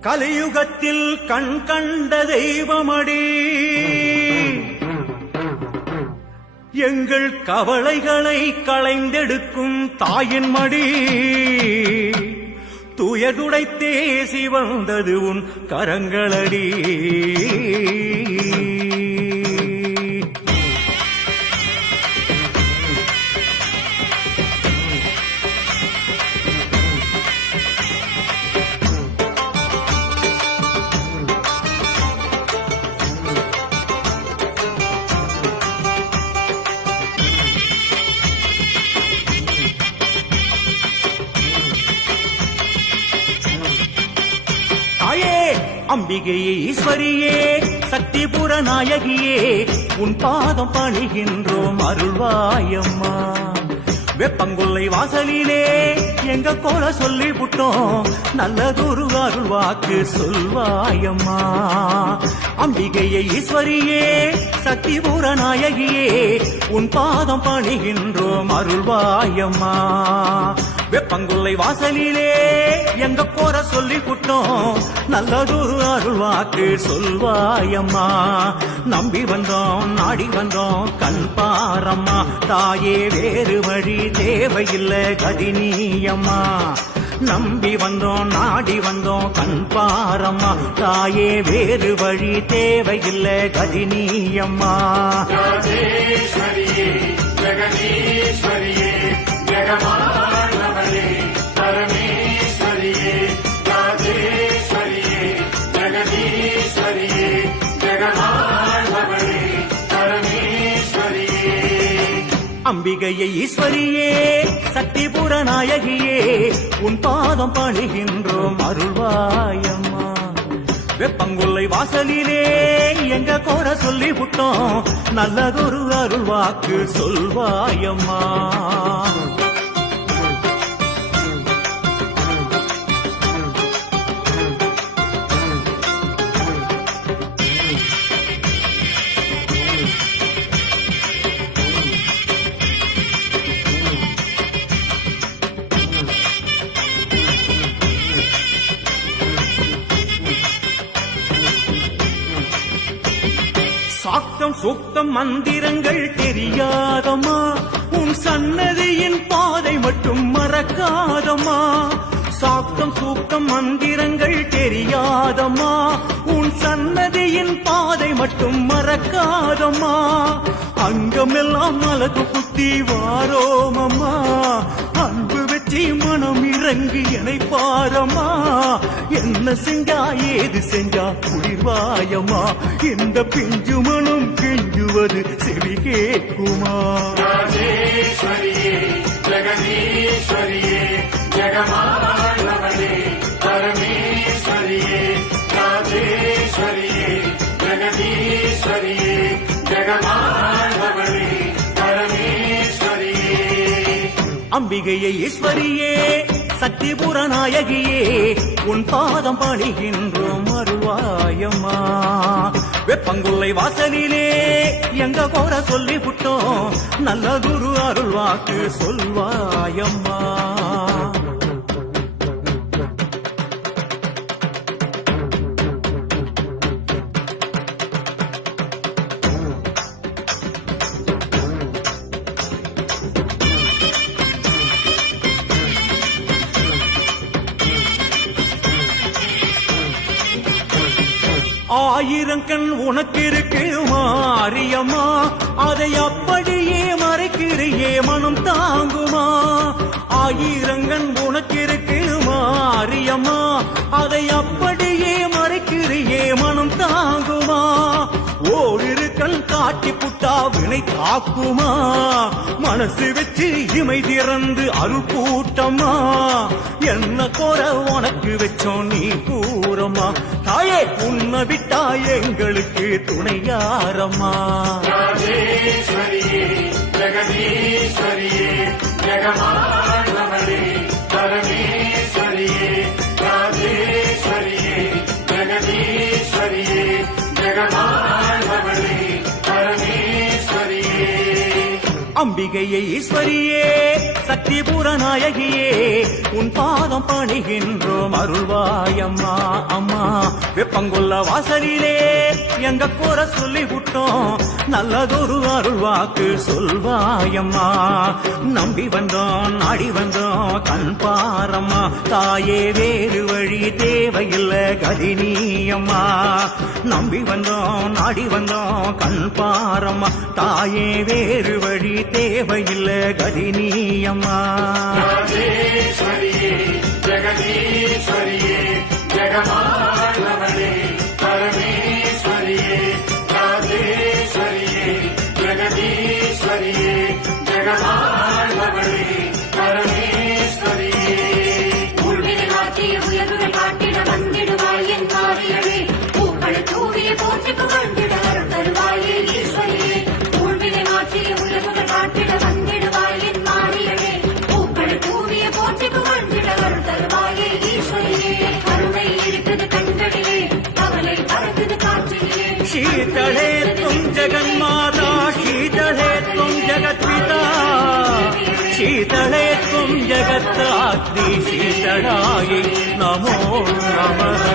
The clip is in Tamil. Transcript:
கலியுகத்தில் கண் கண்ட தெய்வமடி எங்கள் கவலைகளை களைந்தெடுக்கும் தாயின் மடி துயதுடைத்தே சிவந்தது உன் கரங்களடி. அம்பிகையே ஈஸ்வரியே சக்திபுர நாயகியே உன் பாதம் பணிகின்றோம் அருள்வாயம்மா. வெப்பங்குள்ளை வாசலிலே எங்க கோல சொல்லி புட்டோம் நல்லதொரு அருள் வாக்கு சொல்வாயம்மா. அம்பிகையே ஈஸ்வரியே சக்திபுர நாயகியே உன் பாதம் பணிகின்றோம் அருள்வாயம்மா. வெப்பங்குள்ளை வாசலிலே எங்க போற சொல்லி புட்டோம் நல்லதொரு அருள் வாக்கு சொல்வாயம்மா. நம்பி வந்தோம் நாடி வந்தோம் கண் பாரம்மா தாயே வேறு வழி தேவையில்லை கதினியம்மா. நம்பி வந்தோம் நாடி வந்தோம் கண் பாரம்மா தாயே வேறு வழி தேவையில்லை கதினியம்மா. ராஜேஸ்வரியே ஜெகதீஸ்வரியே ஜெகமானவளே பரமேஸ்வரியே ராஜேஸ்வரியே ஜெகதீஸ்வரியே ஜெகமானவளே பரமேஸ்வரியே. அம்பிகையே ஈஸ்வரியே சக்திபுர நாயகியே உன் பாதம் பணிகின்றோம் அருள்வாயம்மா. வெப்பங்குள்ளை வாசலிலே எங்க கோர சொல்லி புட்டோம் நல்லதொரு அருள் வாக்கு சொல்வாயம்மா. சாக்தம் சூக்தம் மந்திரங்கள் தெரியாதம்மா உன் சன்னதியின் பாதை மட்டும் மறக்காதம்மா. சாக்தம் சூக்தம் மந்திரங்கள் தெரியாதம்மா உன் சன்னதியின் பாதை மட்டும் மறக்காதம்மா. அங்கமெல்லாம் மலகு குத்தி வாரோமம்மா அன்பு வச்சி மனம் இறங்கி என்னை பாரம்மா. என்ன செஞ்சா ஏது செஞ்சா குளிர்வாயம்மா இந்த பிஞ்சு மனம் கெஞ்சுவது செவி கேட்குமா. ராஜேஸ்வரியே ஜெகதீஸ்வரியே ஜெகமானவளே பரமேஸ்வரியே ராஜேஸ்வரியே ஜெகதீஸ்வரியே ஜெகமானவளே பரமேஸ்வரியே. அம்பிகையே ஈஸ்வரியே சக்திபுர நாயகியே உன் பாதம் பணிகின்றோம் அருள்வாயம்மா. வெப்பங்குள்ளை வாசலிலே எங்க கோர சொல்லி புட்டோம் நல்லதொரு அருள் வாக்கு சொல்வாயம்மா. ஆயிரம் கண் உனக்கு இருக்கு மாரியம்மா அதை அப்படியே மறைக்கிறியே மனம் தாங்குமா. ஆயிரங்கண் உனக்கு இருக்கு மாரியம்மா அதை அப்படியே மறைக்கிறியே மனம் தாங்குமா. ஓரிரு கண் காட்டி புட்டா வினை தாக்குமா மனசு வச்சு இமை திறந்து அருள் கூட்டம்மா. என்ன கோர உனக்கு வச்சோம் நீ கூறம்மா தாயே உன்னை விட்டா எங்களுக்கு துணையாரம்மா. ராஜேஸ்வரியே ஜெகதீஸ்வரியே ஜெகமானவளே பரமேஸ்வரியே ராஜேஸ்வரியே ஜெகதீஸ்வரியே ஜெகமானவளே பரமேஸ்வரியே. அம்பிகையே ஈஸ்வரியே சக்திபுர நாயகியே உன் பாதம் பணிகின்றோம் அருள்வாயம்மா அம்மா வெப்பங்கொல்ல வாசலிலே எங்க குற சொல்லி விட்டோம் நல்லதொரு அருள்வாக்கு சொல்வாயம்மா நம்பி வந்தோம் நாடி வந்தோம் கண் பாரம்மா தாயே வேறு வழி தேவையில்லை கதினியம்மா நம்பி வந்தோம் நாடி வந்தோம் கண் பாரம்மா தாயே வேறு வழி தேவையில்லை கதினியம்மா ராஜேஸ்வரியே ஜெகதீஸ்வரியே ஜெகமாளவளே பரமேஸ்வரியே ராஜேஸ்வரியே ஜெகதீஸ்வரியே ஜெகமாளவளே பரமேஸ்வரியே ஊழ்வினை மாற்றிய உயர்வுகள் காட்டிட வந்திடுவாய் என் மாறியவே பூக்களை தூவிய போற்றி புகழ்ந்திட அருள் தருவாயே ஈஸ்வரியே ஊழ்வினை மாற்றிய உயர்வுகள் காட்டிட வந்திடுவாய் என் மாறியவே பூக்களை தூவிய போற்றி புகழ்ந்திட அருள் தருவாயே ஈஸ்வரியே கருணை இருக்குது கண்களிலே கவலை பறக்குது காற்றிலே शीतले तुम जगन्माता शीतले तुम जगत्पिता शीतले तुम जगत्राग्नि शीतलायै नमो नमः